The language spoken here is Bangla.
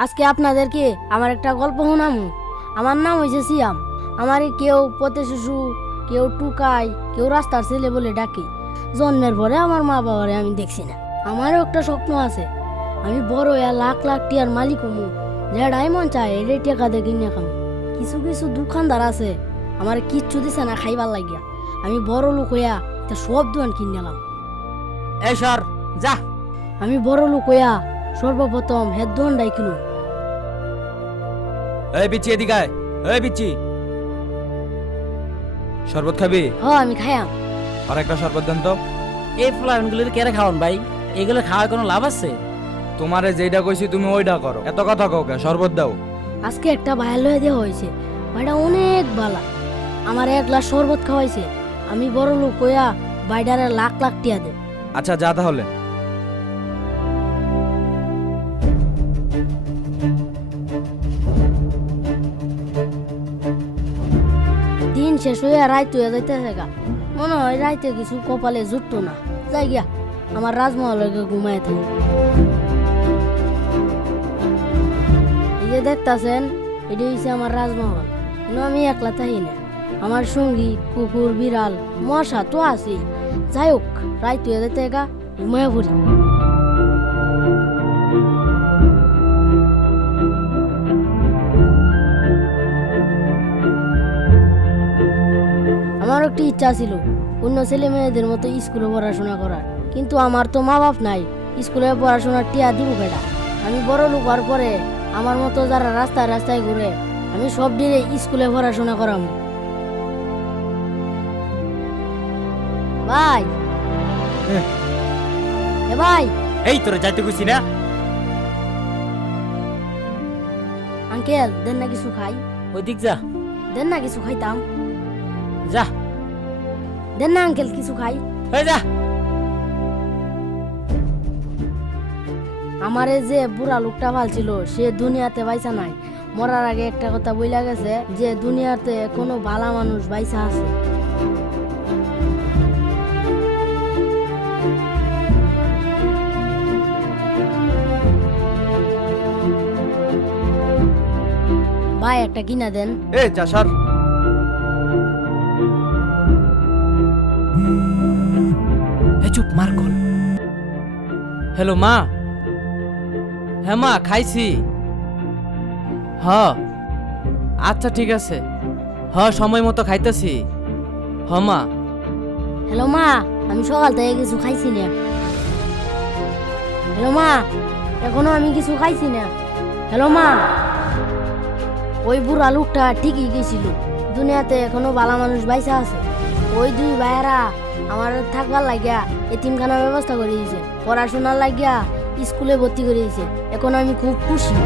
আজকে আপনাদেরকে আমার একটা গল্প শোনামু। আমার নাম হয়েছে সিয়াম। আমার কেউ পথে শিশু কেউ টুকাই কেউ রাস্তার ছেলে বলে ডাকে। জন্মের পরে আমার মা বাবারে আমি দেখছি না। আমারও একটা স্বপ্ন আছে। আমি বড় হইয়া লাখ লাখ টিয়ার মালিক হমু। যেটাই মন চায় এটাই টেকা দিয়ে কিনে খামু। কিছু কিছু দোকানদার আছে আমার কিচ্ছু দিছে না খাইবার লাগিয়া। আমি বড় লোক হইয়া তা সব দোকান কিনে নিলাম। এই সর যা। আমি বড় লোক হইয়া সর্বপ্রথম হেড দোকানটাই কিনু এই বিচ্ছি এদিকে আয়। এই বিচ্ছি। শরবত খাবি? হ আমি খাইয়াম। আর একটা শরবত দেন তো। এই ফ্লাইনগুলো কেড়ে খাওয়ান ভাই। এগুলো খাওয়ার কোনো লাভ আছে? তোমারে যেটা কইছি তুমি ওইটা করো। এত কথা কও কে শরবত দাও। আজকে একটা ভাইয়াল হয়ে দেওয়া হয়েছে। ভাইটা অনেক বালা। আমার এক গ্লাস শরবত খাওয়াইছে। আমি বড় লোক হইয়া বাইডারে লাখ লাখ টিয়া দেব। আচ্ছা যা তাহলে। দিন শেষ হইয়া রাইত হইয়া যাইতেছে গা। মনে হয় রাইতে কিছু কপালে জুটতো না। যাই গিয়া, আমার রাজমহলকে ঘুমায় থাকি। এই যে দেখতাছেন এটি হইছে আমার রাজমহল। কিন্তু আমি একলা থাকি না। আমার সঙ্গী, কুকুর, বিড়াল, মশা তো আছে যাই হোক, রাইত হইয়া যাইতে গা, ঘুমায় পড়ি। একটি ইচ্ছা ছিল। অন্য ছেলে মেয়েদের মতো স্কুলে পড়াশোনা করার। কিন্তু আমার তো মা বাপ নাই। স্কুলে পড়াশোনার টিয়া দিব কেটা আমি বড় লোক হওয়ার পরে আমার মতো যারা রাস্তায় রাস্তায় ঘুরে আমি সব দিনে স্কুলে পড়াশোনা করাম। ভাই। এ। ভাই! এই তোরা যাইতে খুশি না। আঙ্কেল দেন না কিছু খাই। ওই দিক যা। দেন না কিছু খাইতাম। যা। দেন না আঙ্কেল কিছু খাই। এই যা। আমারে যে বুড়া লোকটা ছিল সে দুনিয়াতে বাইসা নাই। মরার আগে একটা কথা বইলা গেছে যে দুনিয়াতে কোনো ভালা মানুষ বাইসা আছে। ভাই একটা কিনা দেন। এ যা মার কল হ্যালো মা। হ্যাঁ মা খাইছি। হ। আচ্ছা ঠিক আছে। হ সময় মতো খাইতেছি। হ মা। হ্যালো মা আমি সকাল থেকে কিছু খাইছি না। হ্যালো মা এখনও আমি কিছু খাইছি না। হ্যালো মা। ওই বুড়া লোকটা ঠিকই গেছিল। দুনিয়াতে এখনও ভালো মানুষ বাইসা আছে। ওই দুই ভাইরা আমার থাকবার লাগিয়া এতিমখানার ব্যবস্থা করে দিয়েছে পড়াশোনার লাগিয়া স্কুলে ভর্তি করে দিয়েছে এখন আমি খুব খুশি।